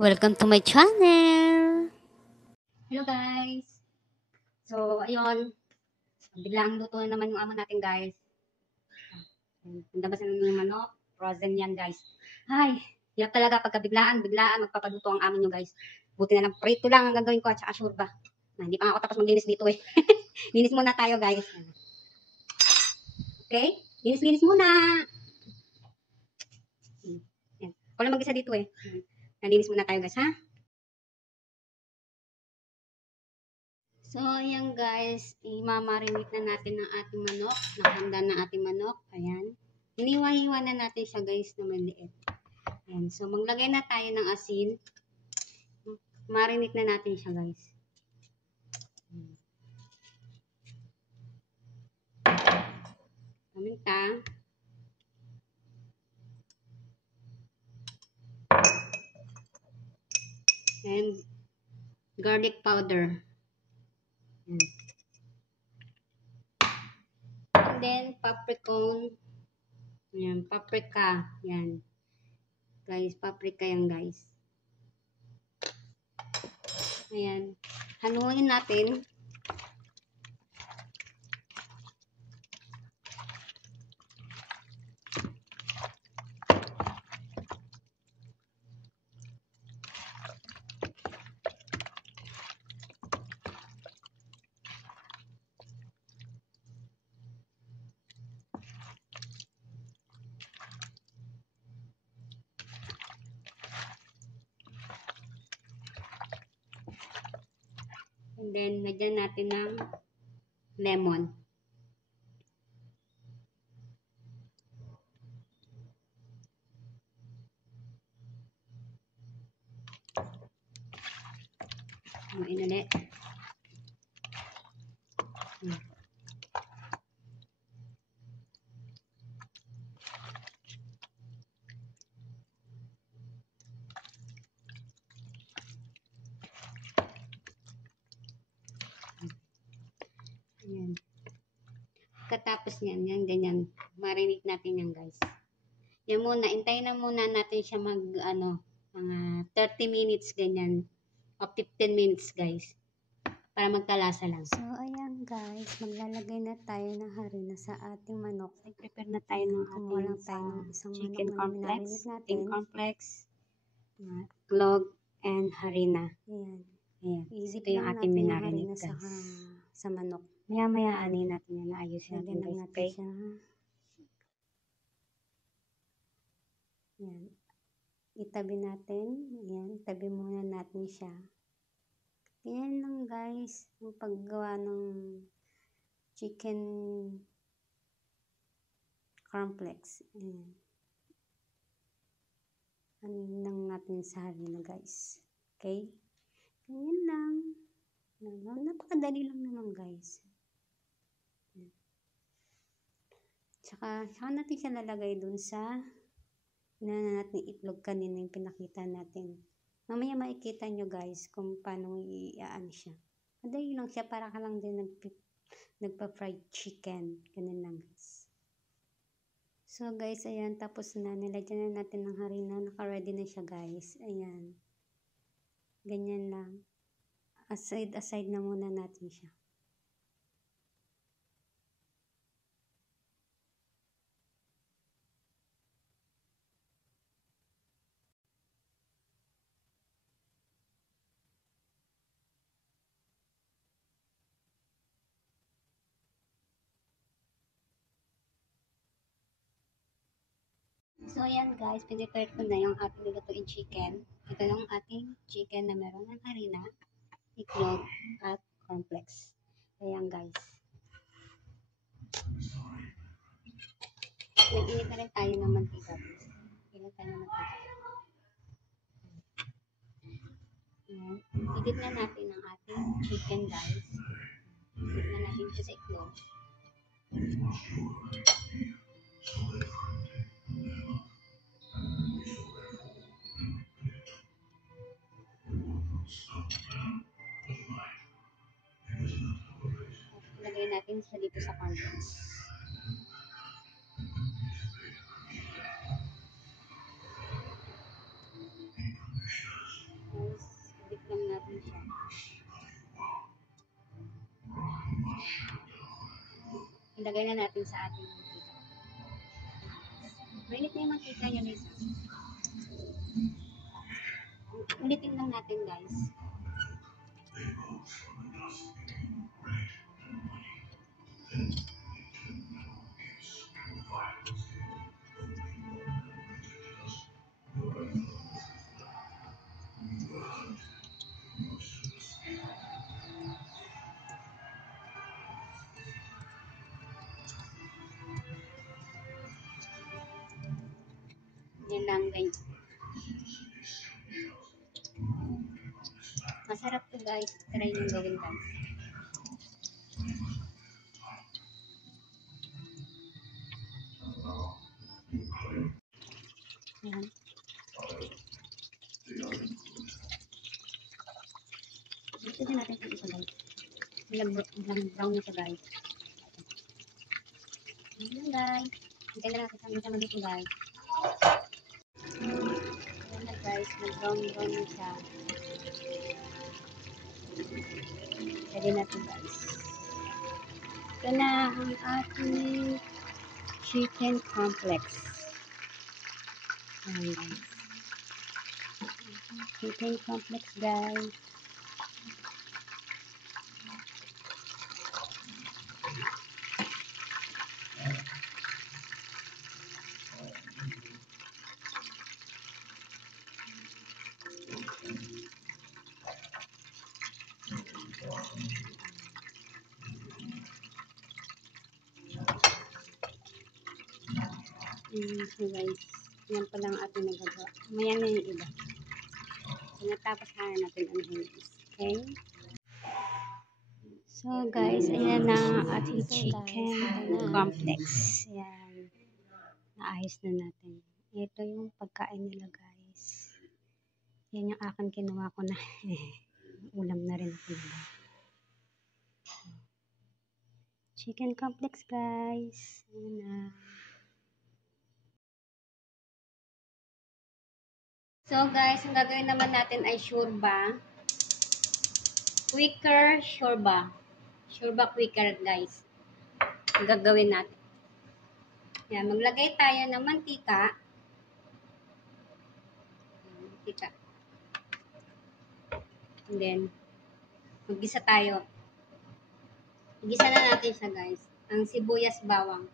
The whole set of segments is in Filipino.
Welcome to my channel! Hello guys! So, ayun. Biglang luto na naman yung amo natin guys. Nandabas na yung manok. Frozen yan guys. Ay, hirap talaga pagka biglaan magpapaluto ang amo nyo guys. Buti na lang prito lang ang gagawin ko at saka shurba. Hindi pa nga ako tapos maglinis dito eh. Linis muna tayo guys. Okay? Linis muna. Yan. Ako lang mag-isa dito eh. Nalinis muna tayo guys ha. So, ayan guys, imamarinate na natin ang ating manok. Nakahanda na ating manok. Ayan. Hiniwa-hiwa na natin siya guys na maliit. Ayan. So, maglagay na tayo ng asin. Marinate na natin siya guys. Paminta. And garlic powder. Ayan. And then, papricon. Ayan, paprika. Ayan. Guys, paprika yan guys. Ayan. Haluin natin. And then, nagyan natin ng lemon. Haluin ulit. Ayan. Katapos niyan, yan, ganyan. Marinate natin yan, guys. Yan muna, intayin na muna natin siya mga 30 minutes, ganyan. O 15 minutes, guys. Para magkalasa lang. So, ayan guys, maglalagay na tayo ng harina sa ating manok. Nag-prepare na tayo ng Kumuha lang tayo ng isang chicken manok na complex, minarinate natin. chicken complex, clove, and harina. Ayan. Ayan. Easy Ito yung lang ating natin yung minarinate, harina guys. sa manok. Maya-maya anin natin yan. Naayos Lagyan natin, lang guys. natin Okay? siya. Ayan. Itabi natin. Ayan. Itabi muna natin siya. Ganyan lang guys. Yung paggawa ng chicken complex. Ayan. Ano lang natin sa harina guys. Okay? Ganyan lang. Napakadali lang naman guys. Tsaka natin siya lalagay dun sa natin itlog kanina yung pinakita natin. Mamaya makikita nyo guys kung paano i-aan siya. Madali lang siya, para ka lang din nagpa-fried chicken. Ganun lang guys. So guys, ayan, tapos na. Nilagyan na natin ng harina. Naka-ready na siya guys. Ayan. Ganyan lang. Aside na muna natin siya. So, ayan guys, pinipare ko na yung ating nilutuin chicken. Ito yung ating chicken na meron ng harina, itlog, at complex. Ayan guys. Nag-init na rin tayo ng mantika. Init tayo ng mantika. Ayan. Idip na natin ang ating chicken guys. Idip na natin ito sa itlog. Lagay natin siya dito sa complex. siya. Ilagay na natin sa ating mantika. Mainit na yung mantika niya guys. Ulitin lang natin guys. Yan lang guys. Masarap to guys. Try nyo gawin guys. Yan. Ito din natin itong isa guys. Nag-brown na siya guys. Ayan guys. Hintay na natin sa dito guys. Ayan na guys. Nag-brown na siya. Pwede natin guys. Ito na ang ating chicken complex. Ayan guys. Chicken complex guys. So guys, yan pa lang ating nagagawa. Maya na yung iba. So natapos na natin ang guys. Okay? So guys, ayan na ang ating chicken complex. Ayan. Naayos na natin. Ito yung pagkain nila guys. Yan yung akin kinuha ko na. Ulam na rin ako nila. Chicken complex guys. Ayan na. So guys, ang gagawin naman natin ay shorba. Quicker shorba. Shorba quicker guys. Ang gagawin natin. Yan, maglagay tayo ng mantika. Mantika. And then, maggisa tayo. Igisa na natin siya guys. Ang sibuyas bawang.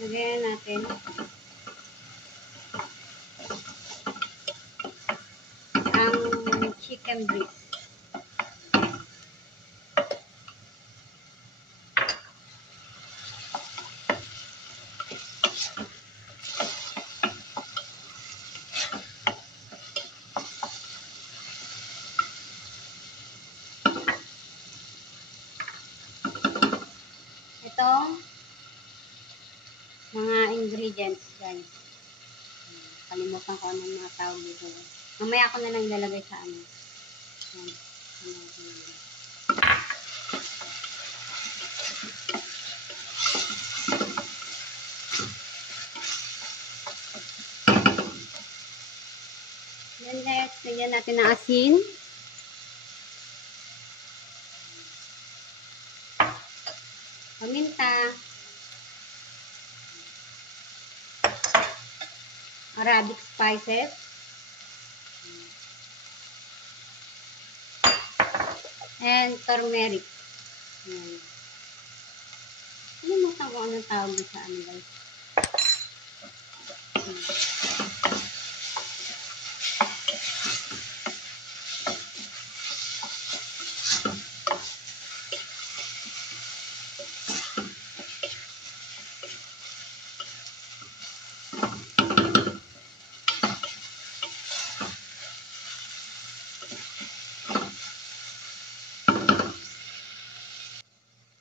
Lagyan natin ang chicken breast. Itong mga ingredients guys. Kalimutan ko anong mga tawag dito. Mamaya ako na lang ilalagay sa ano. Yan. Yan guys, lagyan natin ng asin. Paminta. Arabic spices. And turmeric. Yan. Kalimutan ko anong tawag sa ano guys.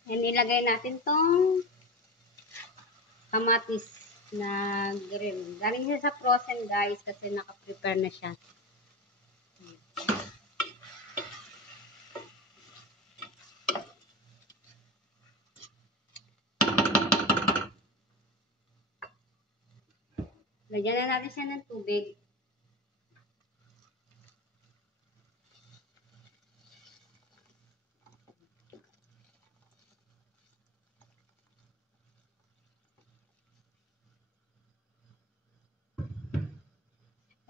And ilagay natin tong kamatis na grill. Galing siya sa frozen guys kasi naka-prepare na siya. Lagyan na natin siya ng tubig.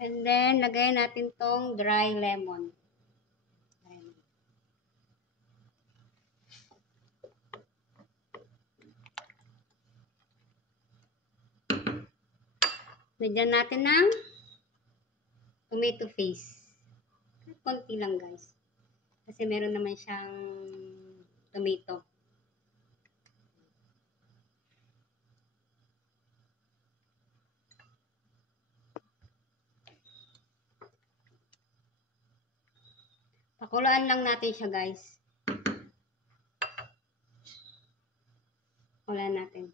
And then, lagay natin tong dry lemon. Lagyan natin ng tomato paste. Konti lang guys. Kasi meron naman siyang tomato. Pakuluan lang natin siya guys. Pakuluan natin.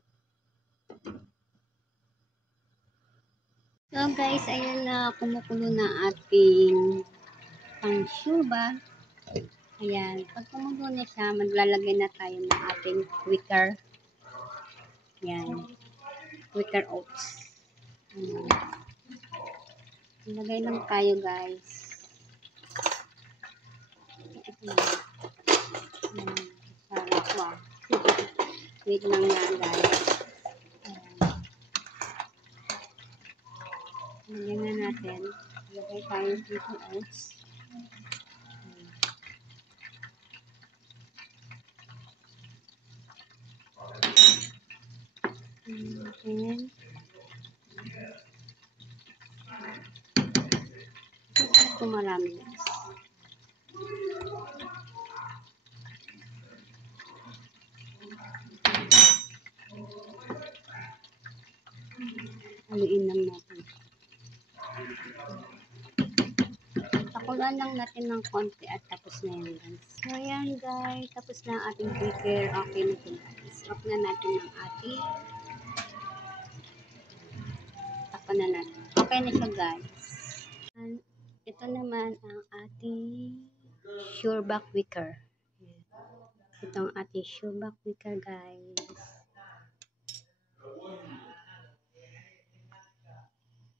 So guys, ayun na kumukulo na ating pang-suba. Ayan, pag kumulo na siya, maglalagay na tayo ng ating wicker. Ayan, wicker oats. Ayan. Ilagay lang tayo guys. Sarap po. Wait lang yan guys. Lagyan na natin. Lagay tayo dito oats. Okay. Ito marami guys. Haluin lang natin. Pakuluan lang natin ng konti at tapos na yan guys. So ayan guys, tapos na ang ating prepare. Okay na ito guys. Off na natin ang ating takpan na natin. Okay na siya guys. And ito naman ang ating sureback wicker. Ito ang ating sureback wicker guys.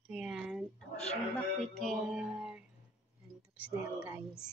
Ayan, ang sureback wicker. Ayan, tapos na yan guys.